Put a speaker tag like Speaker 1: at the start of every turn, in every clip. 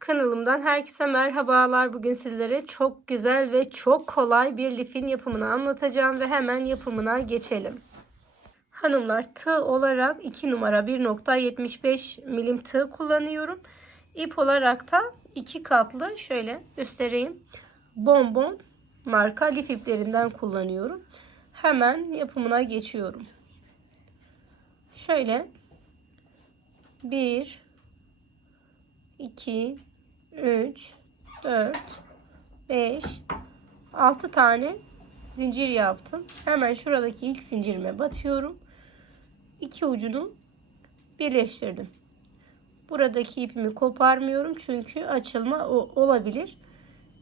Speaker 1: Kanalımdan herkese merhabalar. Bugün sizlere çok güzel ve çok kolay bir lifin yapımını anlatacağım ve hemen yapımına geçelim. Hanımlar tığ olarak 2 numara 1.75 milim tığ kullanıyorum. İp olarak da 2 katlı şöyle göstereyim. Bonbon marka lif iplerinden kullanıyorum. Hemen yapımına geçiyorum. Şöyle 1 2 3 4 5 6 tane zincir yaptım. Hemen şuradaki ilk zincirime batıyorum. İki ucunu birleştirdim. Buradaki ipimi koparmıyorum çünkü açılma olabilir.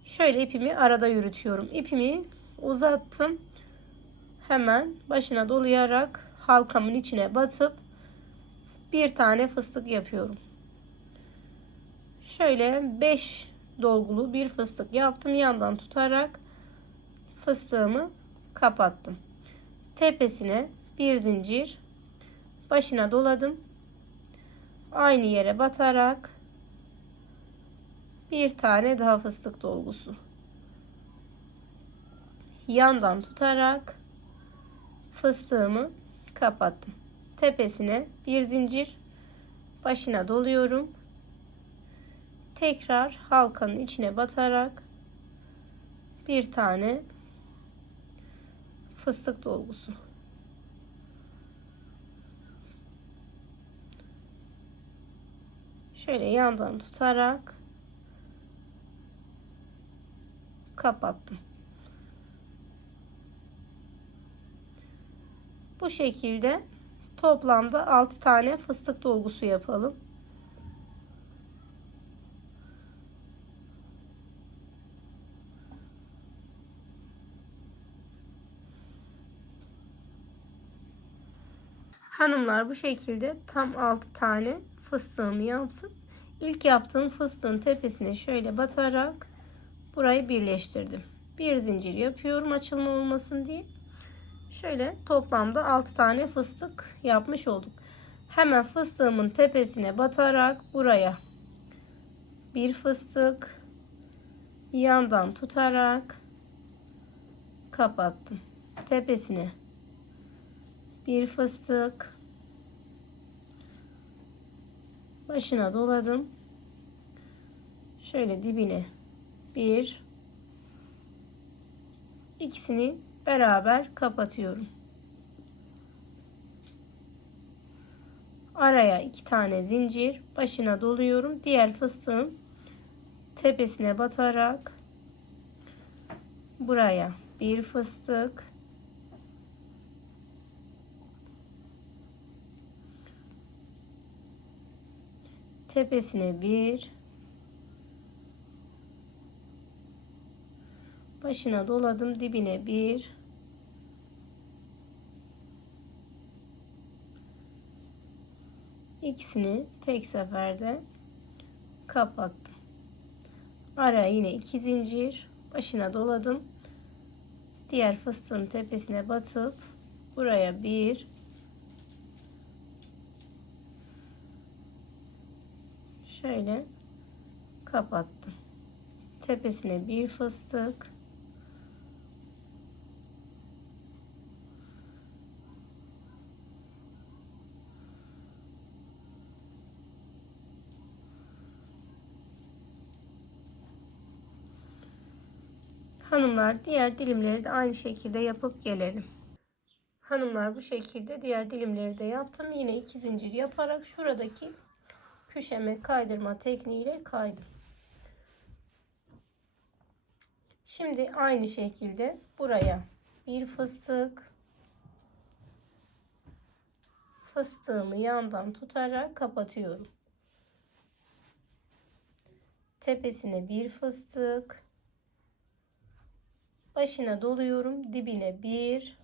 Speaker 1: Şöyle ipimi arada yürütüyorum. İpimi uzattım. Hemen başına dolayarak halkamın içine batıp bir tane fıstık yapıyorum. Şöyle 5 dolgulu bir fıstık yaptım. Yandan tutarak fıstığımı kapattım. Tepesine bir zincir başına doladım. Aynı yere batarak bir tane daha fıstık dolgusu. Yandan tutarak fıstığımı kapattım. Tepesine bir zincir başına doluyorum tekrar halkanın içine batarak bir tane fıstık dolgusu. Şöyle yandan tutarak kapattım. Bu şekilde toplamda 6 tane fıstık dolgusu yapalım. Hanımlar bu şekilde tam 6 tane fıstığımı yaptım. İlk yaptığım fıstığın tepesine şöyle batarak burayı birleştirdim. Bir zincir yapıyorum açılma olmasın diye. Şöyle toplamda 6 tane fıstık yapmış olduk. Hemen fıstığımın tepesine batarak buraya bir fıstık yandan tutarak kapattım. Tepesine bir fıstık. Başına doladım. Şöyle dibine. Bir. İkisini beraber kapatıyorum. Araya iki tane zincir başına doluyorum. Diğer fıstığın tepesine batarak buraya bir fıstık tepesine bir başına doladım dibine bir ikisini tek seferde kapattım. Araya yine iki zincir başına doladım. Diğer fıstığın tepesine batıp buraya bir şöyle kapattım. Tepesine bir fıstık. Hanımlar diğer dilimleri de aynı şekilde yapıp gelelim. Hanımlar bu şekilde diğer dilimleri de yaptım. Yine iki zincir yaparak şuradaki köşeme kaydırma tekniğiyle kaydım. Şimdi aynı şekilde buraya bir fıstık fıstığımı yandan tutarak kapatıyorum. Tepesine bir fıstık başına doluyorum dibine bir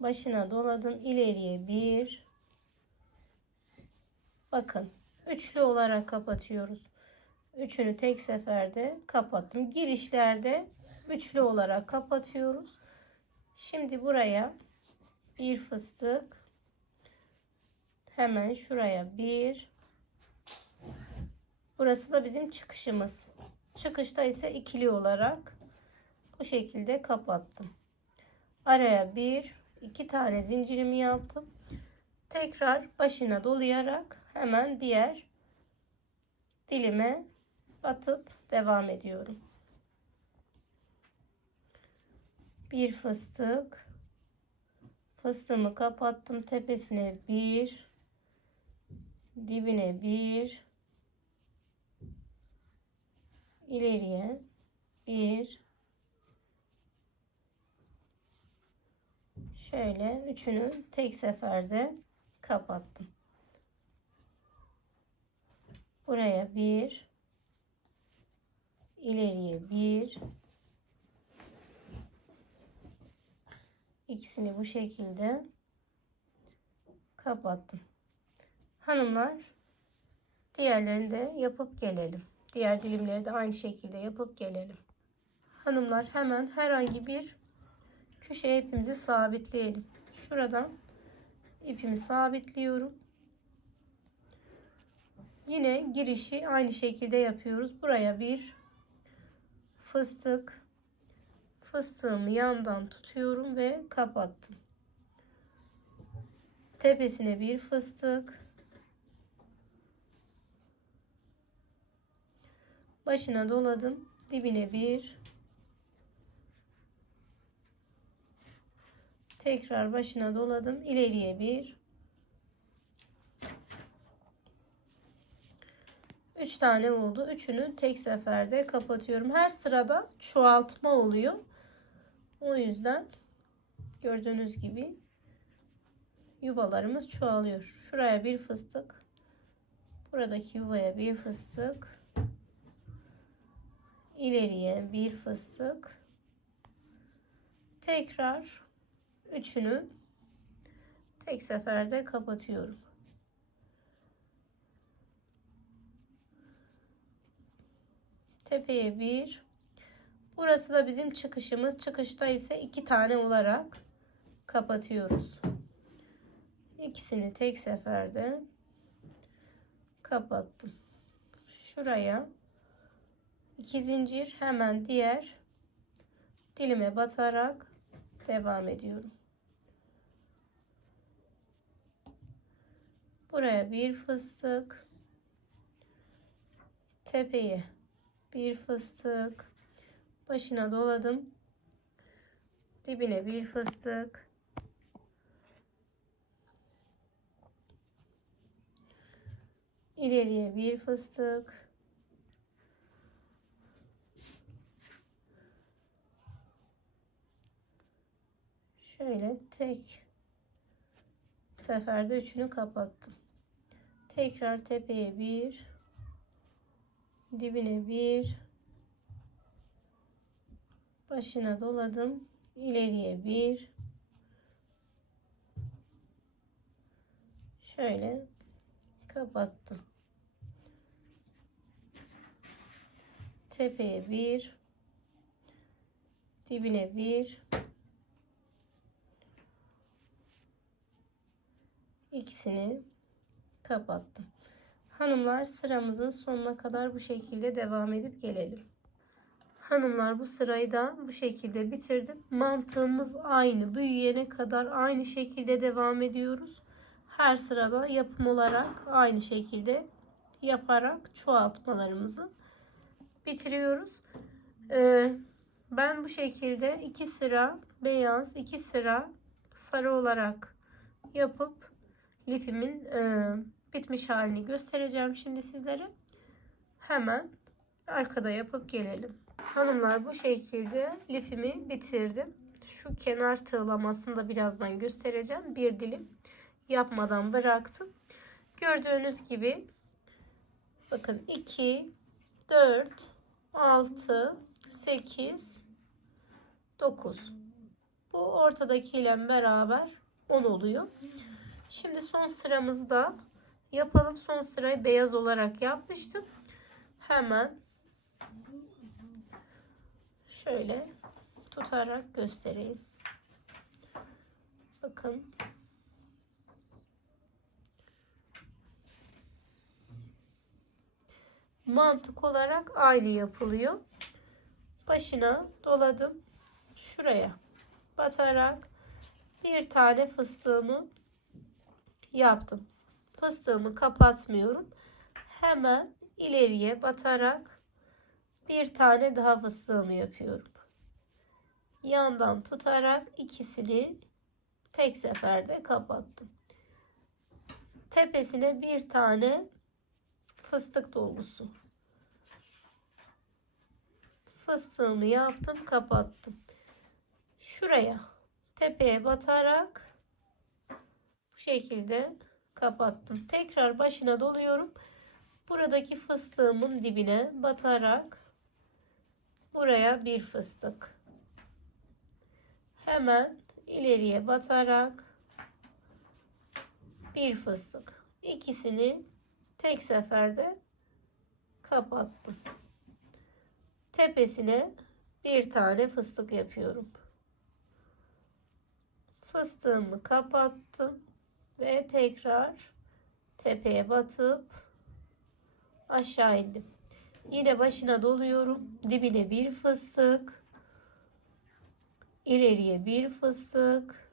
Speaker 1: başına doladım ileriye bir. Bakın üçlü olarak kapatıyoruz. Üçünü tek seferde kapattım. Girişlerde üçlü olarak kapatıyoruz. Şimdi buraya bir fıstık. Hemen şuraya bir. Burası da bizim çıkışımız. Çıkışta ise ikili olarak bu şekilde kapattım. Araya bir, iki tane zincirimi yaptım. Tekrar başına dolayarak hemen diğer dilime batıp devam ediyorum. Bir fıstık. Fıstığımı kapattım. Tepesine bir. Dibine bir. ileriye bir. Şöyle üçünü tek seferde kapattım. Buraya bir. ileriye bir. İkisini bu şekilde kapattım. Hanımlar diğerlerini de yapıp gelelim. Diğer dilimleri de aynı şekilde yapıp gelelim. Hanımlar hemen herhangi bir köşeye ipimizi sabitleyelim. Şuradan ipimi sabitliyorum. Yine girişi aynı şekilde yapıyoruz. Buraya bir fıstık fıstığımı yandan tutuyorum ve kapattım. Tepesine bir fıstık. Başına doladım. Dibine bir. Tekrar başına doladım. ileriye bir. Üç tane oldu. Üçünü tek seferde kapatıyorum. Her sırada çoğaltma oluyor. O yüzden gördüğünüz gibi yuvalarımız çoğalıyor. Şuraya bir fıstık. Buradaki yuvaya bir fıstık. ileriye bir fıstık. Tekrar üçünü tek seferde kapatıyorum. Tepeye bir. Burası da bizim çıkışımız. Çıkışta ise iki tane olarak kapatıyoruz. İkisini tek seferde kapattım. Şuraya iki zincir hemen diğer dilime batarak devam ediyorum. Buraya bir fıstık. Tepeye bir fıstık. Başına doladım. Dibine bir fıstık. ileriye bir fıstık. Şöyle tek seferde üçünü kapattım. Tekrar tepeye bir, dibine bir, başına doladım. ileriye bir, şöyle kapattım. Tepeye bir, dibine bir, ikisini kapattım. Hanımlar sıramızın sonuna kadar bu şekilde devam edip gelelim. Hanımlar bu sırayı da bu şekilde bitirdim. Mantığımız aynı. Büyüyene kadar aynı şekilde devam ediyoruz. Her sırada yapım olarak aynı şekilde yaparak çoğaltmalarımızı bitiriyoruz. Ee, ben bu şekilde iki sıra beyaz, iki sıra sarı olarak yapıp lifimin e, bitmiş halini göstereceğim şimdi sizlere. Hemen arkada yapıp gelelim. Hanımlar bu şekilde lifimi bitirdim. Şu kenar tığlamasını da birazdan göstereceğim. Bir dilim yapmadan bıraktım. Gördüğünüz gibi bakın 2 4 6 8 9 bu ortadakiyle beraber 10 oluyor. Şimdi son sıramızda yapalım. Son sırayı beyaz olarak yapmıştım. Hemen şöyle tutarak göstereyim. Bakın. Mantık olarak aynı yapılıyor. Başına doladım. Şuraya batarak bir tane fıstığımı yaptım. Fıstığımı kapatmıyorum. Hemen ileriye batarak bir tane daha fıstığımı yapıyorum. Yandan tutarak ikisini tek seferde kapattım. Tepesine bir tane fıstık dolgusu. Fıstığımı yaptım, kapattım. Şuraya tepeye batarak bu şekilde kapattım. Tekrar başına doluyorum. Buradaki fıstığımın dibine batarak buraya bir fıstık. Hemen ileriye batarak bir fıstık. İkisini tek seferde kapattım. Tepesine bir tane fıstık yapıyorum. Fıstığımı kapattım ve tekrar tepeye batıp aşağı indim. Yine başına doluyorum. Dibine bir fıstık. ileriye bir fıstık.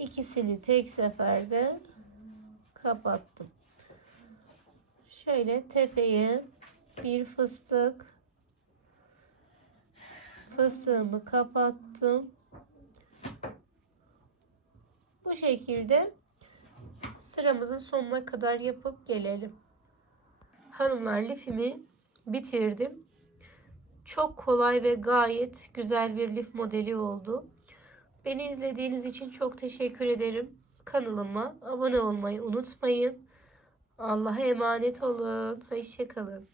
Speaker 1: İkisini tek seferde kapattım. Şöyle tepeye bir fıstık. Fıstığımı kapattım. Bu şekilde sıramızın sonuna kadar yapıp gelelim. Hanımlar lifimi bitirdim. Çok kolay ve gayet güzel bir lif modeli oldu. Beni izlediğiniz için çok teşekkür ederim. Kanalıma abone olmayı unutmayın. Allah'a emanet olun. Hoşçakalın.